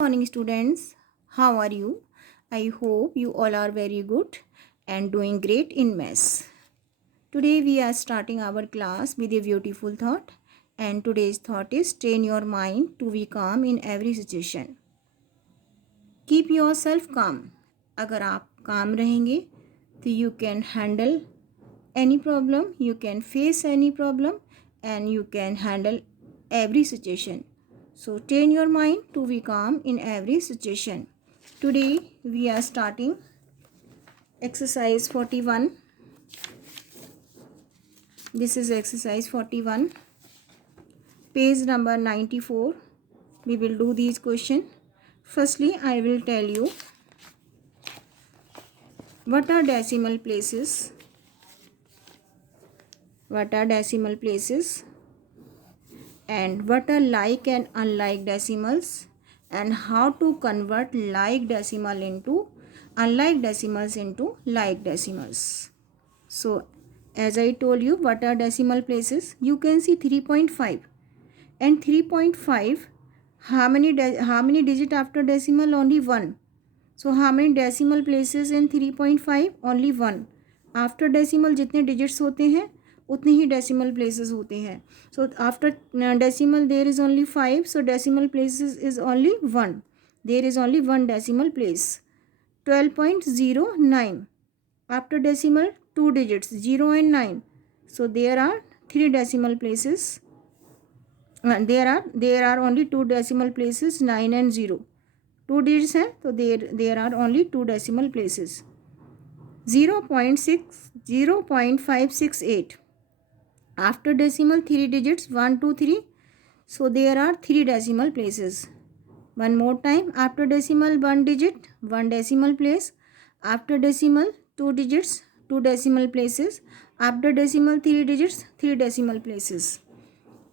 Morning students, how are you? I hope you all are very good and doing great in maths. Today we are starting our class with a beautiful thought, and today's thought is train your mind to be calm in every situation. Keep yourself calm. अगर आप calm रहेंगे तो you can handle any problem, you can face any problem and you can handle every situation. So train your mind to be calm in every situation. Today we are starting exercise 41. This is exercise 41, page number 94. We will do these questions. Firstly, I will tell you what are decimal places. What are decimal places? And what are like and unlike decimals, and how to convert like decimal into unlike decimals into like decimals. So as I told you, what are decimal places? You can see 3.5 and 3.5. How many digit after decimal? Only 1. So how many decimal places in 3.5? Only 1. After decimal जितने digits होते हैं उतने ही decimal places होते हैं. So after decimal there is only 5. So decimal places is only 1. There is only one decimal place. 12.09. After decimal 2 digits 0 and 9. So there are 3 decimal places. There are only 2 decimal places, 9 and 0. 2 digits हैं तो there are only 2 decimal places. 0.568. After decimal 3 digits 1 2 3. So there are 3 decimal places. One more time. After decimal 1 digit 1 decimal place. After decimal 2 digits 2 decimal places. After decimal 3 digits 3 decimal places.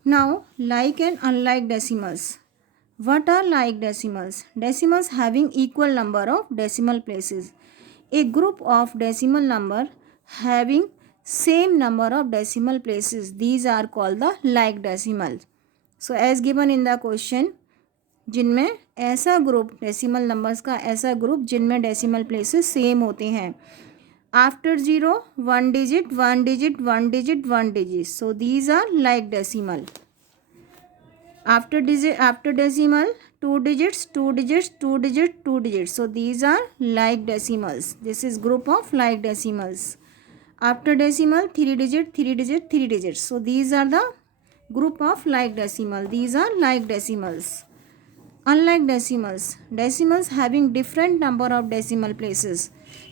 Now like and unlike decimals. What are like decimals? Decimals having equal number of decimal places. A group of decimal number having same number of decimal places. These are called the like decimals. So as given in the question, जिनमें ऐसा group decimal numbers का ऐसा group जिनमें decimal places same होते हैं. After 0 1 digit 1 digit 1 digit 1 digit. So these are like decimal. After decimal 2 digits 2 digits 2 digits 2 digits. So these are like decimals. This is group of like decimals. After decimal 3 digit 3 digit 3 digits. So these are the group of like decimal. These are like decimals. Unlike decimals. Decimals having different number of decimal places.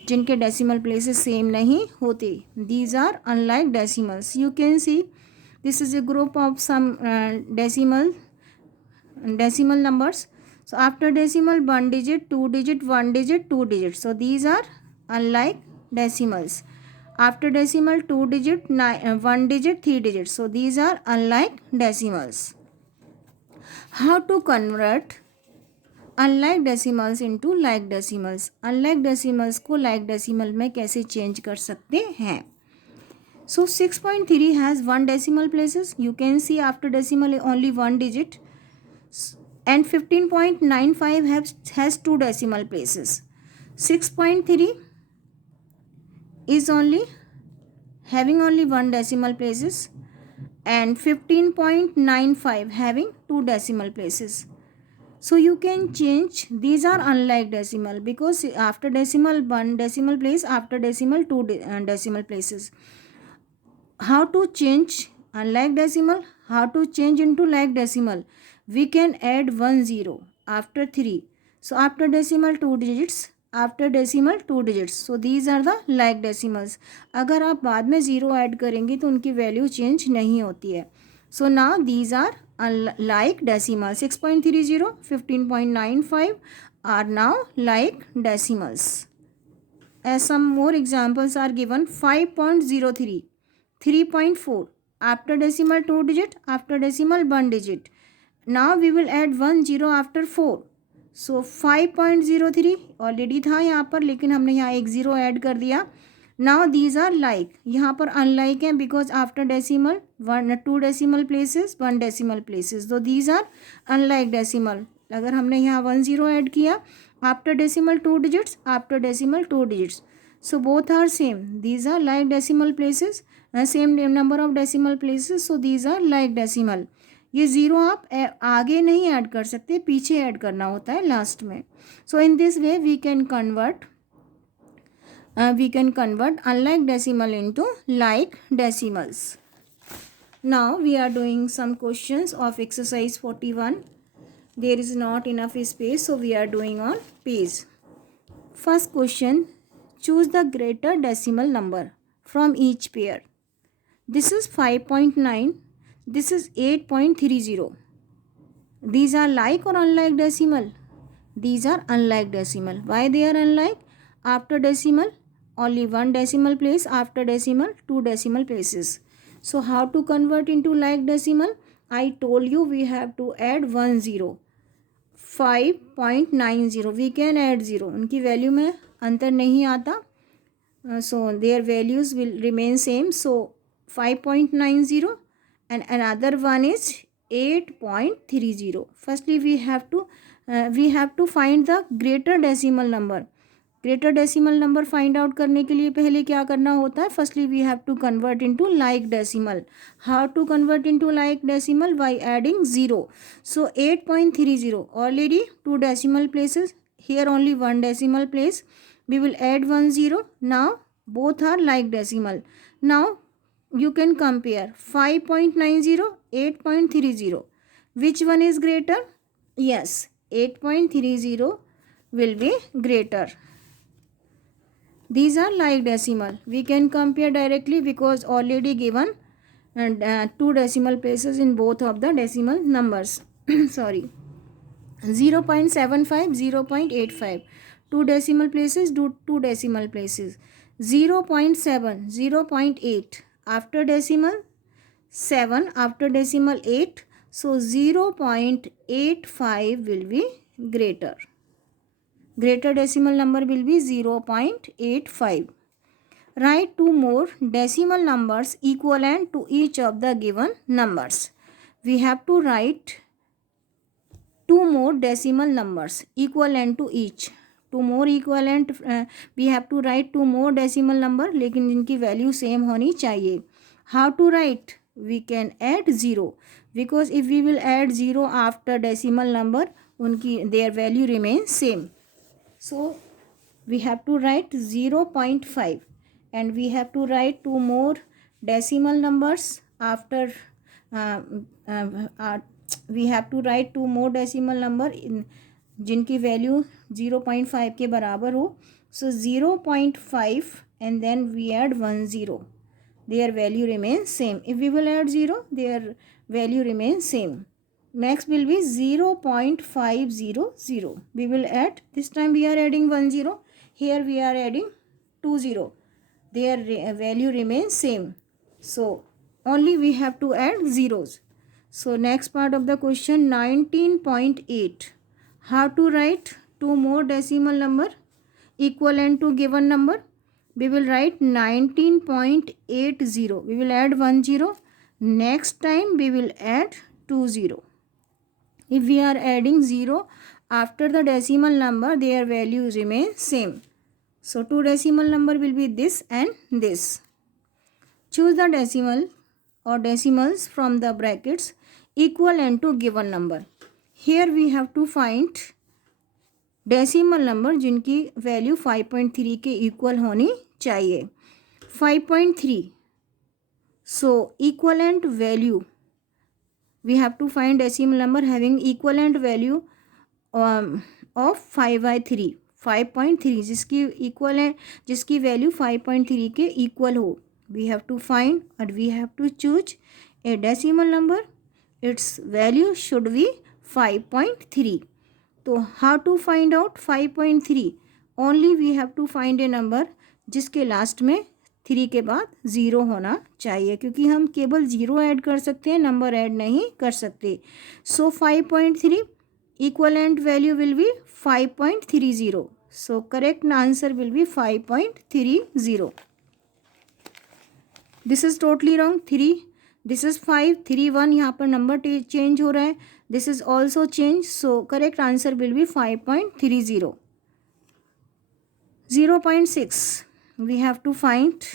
जिनके decimal places same नहीं होते. These are unlike decimals. You can see this is a group of some decimal numbers. So after decimal 1 digit 2 digit 1 digit 2 digit. So these are unlike decimals. After decimal 2 digit 1 digit 3 digits. So these are unlike decimals. How to convert unlike decimals into like decimals? unlike decimals को like decimal में कैसे change कर सकते हैं? So 6.3 has 1 decimal places. You can see after decimal only 1 digit. And 15.95 has 2 decimal places. 6.3 is only having only 1 decimal places, and 15.95 having 2 decimal places. So you can change. These are unlike decimal because after decimal 1 decimal place, after decimal 2 decimal places. How to change unlike decimal? How to change into like decimal? We can add 1 0 after 3. So after decimal 2 digits, after decimal 2 digits. So these are the like decimals. अगर आप बाद में 0 add करेंगे तो उनकी value change नहीं होती है. So now these are like decimals. 6.30, 15.95 are now like decimals. As some more examples are given. 5.03, 3.4 after decimal 2 digit, after decimal 1 digit. Now we will add 1 0 after 4. So 5.03 already था यहाँ पर, लेकिन हमने यहाँ एक 0 ऐड कर दिया. Now these are like. यहाँ पर unlike हैं because after decimal 2 decimal places 1 decimal places. So these are unlike decimal. अगर हमने यहाँ 1 0 ऐड किया after decimal 2 digits, after decimal 2 digits, so both are same, these are like decimal places, same number of decimal places, so these are like decimal. ये zero आप आगे नहीं add कर सकते, पीछे ऐड करना होता है लास्ट में. So in this way we can convert unlike decimal into like decimals. Now we are doing some questions of exercise 41. There is not enough space, so we are doing on page. First question, choose the greater decimal number from each pair. This is 5.9, this is 8.30. These are like or unlike decimal? These are unlike decimal. Why they are unlike? After decimal, only one decimal place, after decimal, two decimal places. So how to convert into like decimal? I told you we have to add 1 0. 5.90 we can add 0. उनकी value में अंतर नहीं आता. So their values will remain same. So 5.90 and another one is 8.30. Firstly we have to find the greater decimal number. Greater decimal number find out करने के लिए पहले क्या करना होता है? Firstly we have to convert into like decimal. How to convert into like decimal? By adding 0. So 8.30 already 2 decimal places, here only 1 decimal place. We will add 1 0. Now both are like decimal. Now you can compare 5.90, 8.30. Which one is greater? Yes, 8.30 will be greater. These are like decimal. We can compare directly because already given 2 decimal places in both of the decimal numbers. Sorry, 0.75, 0.85. 2 decimal places, 2 decimal places. 0.7, 0.8. After decimal 7, after decimal 8. So 0.85 will be greater. Greater decimal number will be 0.85. Write 2 more decimal numbers equivalent to each of the given numbers. We have to write 2 more decimal numbers equivalent to each. 2 more equivalent, we have to write 2 more decimal number लेकिन जिनकी value same होनी चाहिए. How to write? We can add 0 because if we will add 0 after decimal number, उनकी their value remains same. So we have to write 0.5 and we have to write 2 more decimal numbers after we have to write 2 more decimal number in जिनकी value 0.5 के बराबर हो. So 0.5 and then we add 1 0. Their value remains same. If we will add 0, their value remains same. Next will be 0.500. We will add, this time we are adding 1 0. Here we are adding 2 0. Their value remains same. So only we have to add zeros. So next part of the question, 19.8. How to write 2 more decimal number equivalent to given number? We will write 19.80. We will add 1 0. Next time we will add 2 0. If we are adding 0 after the decimal number, their values remain same. So 2 decimal number will be this and this. Choose the decimal or decimals from the brackets equivalent to given number. Here we have to find decimal number जिनकी value 5.3 के equal होनी चाहिए. 5.3. So equivalent value, we have to find decimal number having equivalent value of 5/3. 5.3 जिसकी value 5.3 के equal हो. We have to find and we have to choose a decimal number. Its value should be 5.3. तो how to find out 5.3? Only we have to find a number जिसके last में 3 के बाद 0 होना चाहिए, क्योंकि हम केवल 0 ऐड कर सकते हैं, नंबर ऐड नहीं कर सकते. सो 5.3 equivalent value will be 5.30. So correct answer will be 5.30. This is totally wrong. 3 this is 5 3 1, यहाँ पर नंबर चेंज हो रहा है. This is also change. So correct answer will be 5.30. 0.6 we have to find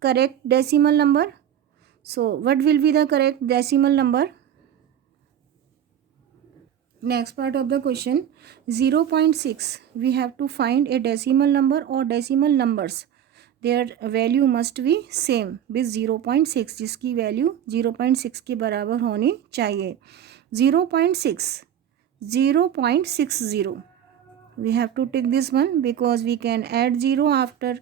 correct decimal number. So what will be the correct decimal number? Next part of the question, 0.6 we have to find a decimal number or decimal numbers. Their value must be same with 0.6, जिसकी value 0.6 के बराबर होनी चाहिए. 0.6 0.60 we have to take this one because we can add 0 after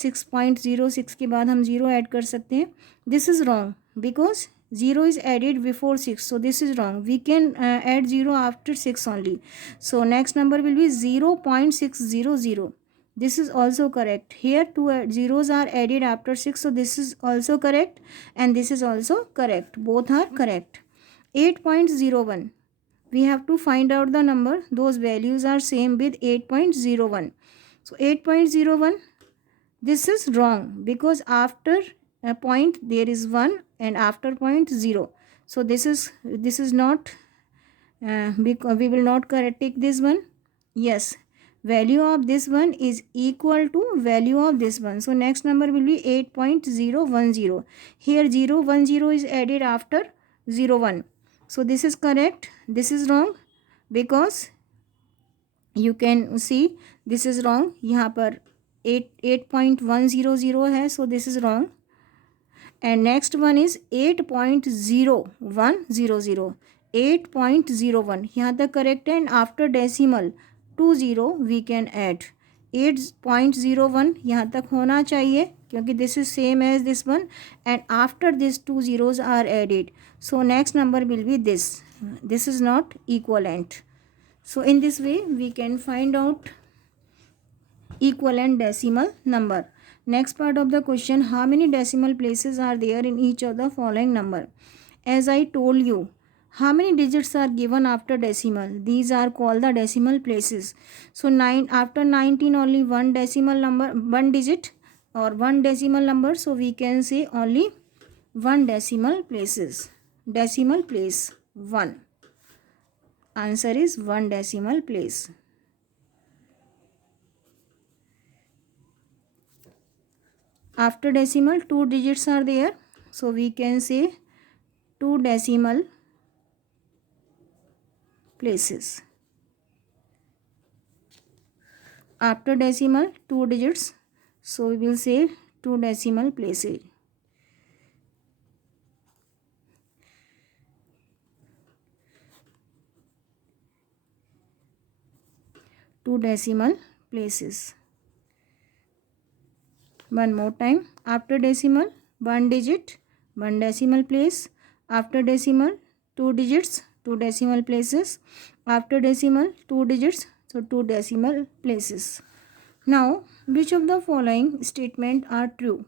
6.06 के बाद हम 0 add कर सकते हैं. This is wrong because 0 is added before 6, so this is wrong. We can add 0 after 6 only. So next number will be 0.600. This is also correct. Here two zeros are added after 6, so this is also correct and this is also correct. Both are correct. 8.01 we have to find out the number. Those values are same with 8.01. So 8.01, this is wrong because after a point there is 1 and after point 0. So this is not because we will not take this one. Yes, value of this one is equal to value of this one. So next number will be 8.010. Here 010 is added after 01. So this is correct. This is wrong because you can see this is wrong. यहाँ पर 8.100 है, so this is wrong. And next one is 8.0100. 8.01 यहाँ तक correct है and after decimal 20 we can add 8.01 यहाँ तक होना चाहिए क्योंकि this is same as this one and after this 2 zeros are added. So next number will be this. This is not equivalent. So in this way we can find out equivalent decimal number. Next part of the question, how many decimal places are there in each of the following number? As I told you, how many digits are given after decimal? These are called the decimal places. So 9 after 19 only one decimal number, one digit or one decimal number. So we can say only one decimal places. Decimal place 1. Answer is 1 decimal place. After decimal 2 digits are there. So we can say 2 decimal places. After decimal 2 digits. So we will say 2 decimal places. Two decimal places. One more time. After decimal 1 digit, 1 decimal place. After decimal 2 digits, 2 decimal places. After decimal 2 digits, so 2 decimal places. Now which of the following statement are true?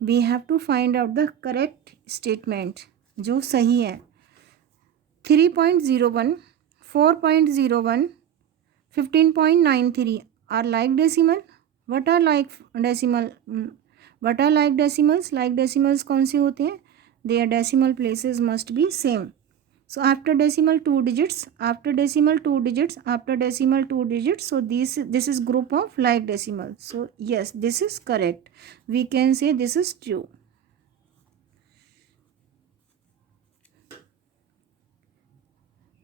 We have to find out the correct statement जो सही है. 3.01, 4.01, 15.93 are like decimal. What are like decimal? What are like decimals? Like decimals कौन से होते हैं? Their decimal places must be same. So after decimal 2 digits, after decimal 2 digits, after decimal 2 digits. So this is group of like decimal. So yes, this is correct. We can say this is true.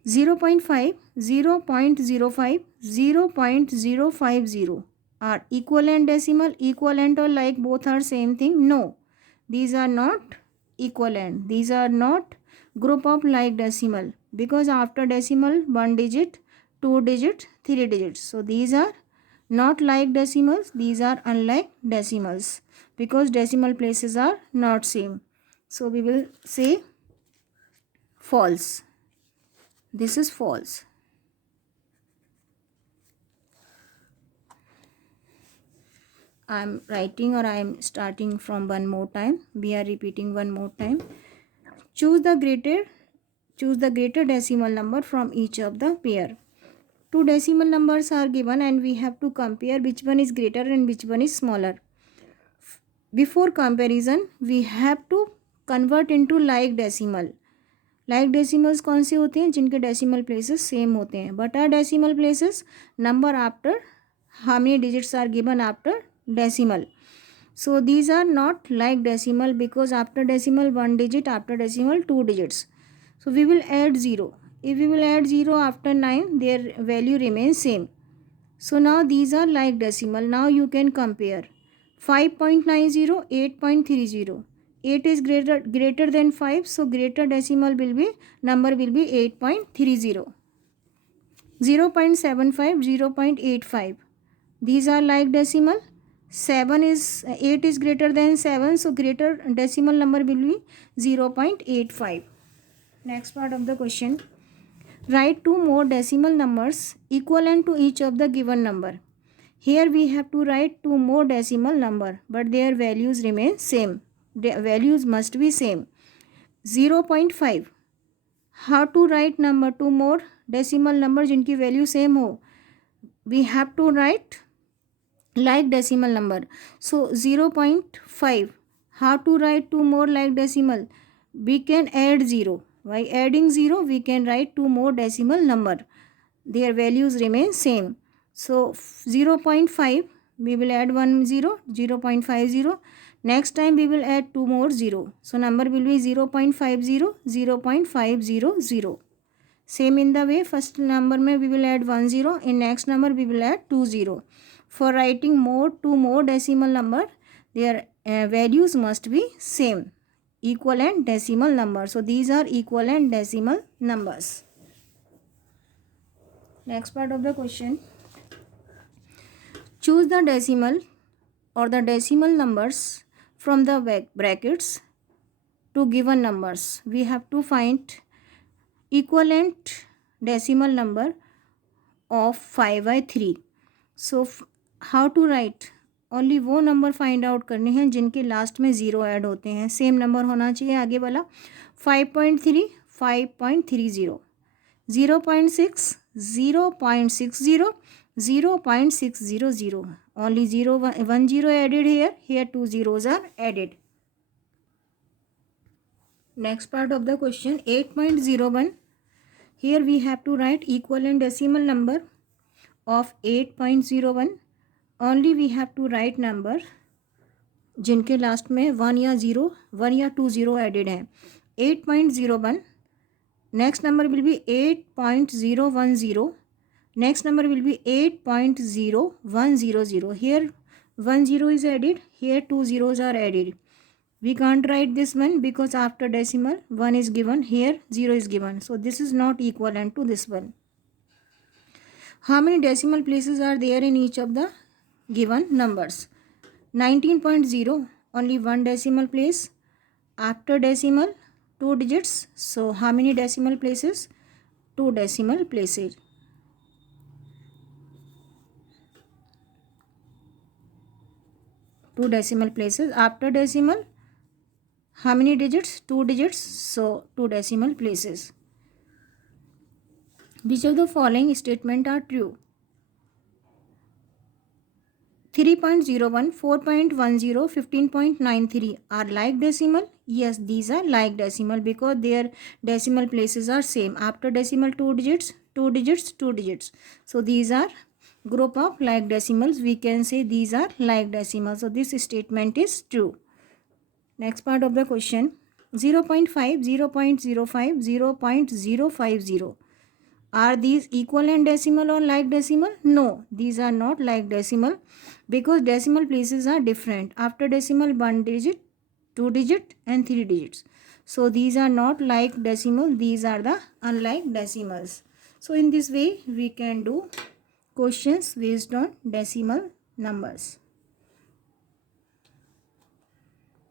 Zero point 0.5, 0.05, 0.050 are equivalent decimal. Equivalent or like both are same thing? No, these are not equivalent. These are not group of like decimal because after decimal 1 digit, 2 digit, 3 digits. So these are not like decimals. These are unlike decimals because decimal places are not same. So we will say false. This is false. I am writing or I am starting from one more time. We are repeating one more time. Choose the greater decimal number from each of the pair. Two decimal numbers are given and we have to compare which one is greater and which one is smaller. Before comparison, we have to convert into like decimal. Like decimals कौन से होते हैं? जिनके decimal places same होते हैं. But are decimal places number after how many digits are given after decimal. So these are not like decimal because after decimal 1 digit, after decimal 2 digits. So we will add 0. If we will add 0 after 9, their value remains same. So now these are like decimal. Now you can compare 5.90, 8.30. 8 is greater than 5, so greater decimal will be number will be 8.30. 0.75, 0.85. These are like decimal. 8 is greater than 7, so greater decimal number will be 0.85. Next part of the question. Write two more decimal numbers equivalent to each of the given number. Here we have to write two more decimal number, but their values remain same. The values must be same. 0.5. How to write number two more decimal number जिनकी value same हो? We have to write like decimal number. So 0.5. How to write two more like decimal? We can add 0. By adding 0 we can write two more decimal number. Their values remain same. So 0.5 we will add 1 0, 0.50. Next time we will add two more 0. So number will be 0.50, 0.500. Same in the way first number में we will add 1 0. In next number we will add 2 0. For writing two more decimal number, their values must be same. Equivalent decimal number. So these are equivalent decimal numbers. Next part of the question. Choose the decimal or the decimal numbers from the brackets to given numbers. We have to find equivalent decimal number of 5/3. So how to write? Only वो number find out करने हैं जिनके last में zero add होते हैं. Same number होना चाहिए आगे वाला. 5.3, 5.30. 0.6, 0.60, 0.600. Only 1 0 added here. Here 2 zeros are added. Next part of the question. 8.01. Here we have to write equivalent decimal number of 8.01. Only we have to write number जिनके last में 1 या 0, 1 या 2 0 एडेड हैं. 8.01. Next number will be 8.010. Next number will be 8.0100. Here 1 0 is added, here 2 zeros are added. We can't write this one because after decimal 1 is given, here 0 is given. So this is not equivalent to this one. How many decimal places are there in each of the given numbers? 19.0, only one decimal place. After decimal 2 digits. So how many decimal places? 2 decimal places. Two decimal places. After decimal how many digits? 2 digits. So 2 decimal places. Which of the following statement are true? 3.01, 4.10, 15.93 are like decimal. Yes, these are like decimal because their decimal places are same. After decimal 2 digits, 2 digits, 2 digits. So these are group of like decimals. We can say these are like decimals. So this statement is true. Next part of the question. 0.5, 0.05, 0.050. Are these equivalent decimal or like decimal? No, these are not like decimal because decimal places are different. After decimal 1 digit, 2 digit and 3 digits. So these are not like decimal. These are the unlike decimals. So in this way we can do questions based on decimal numbers.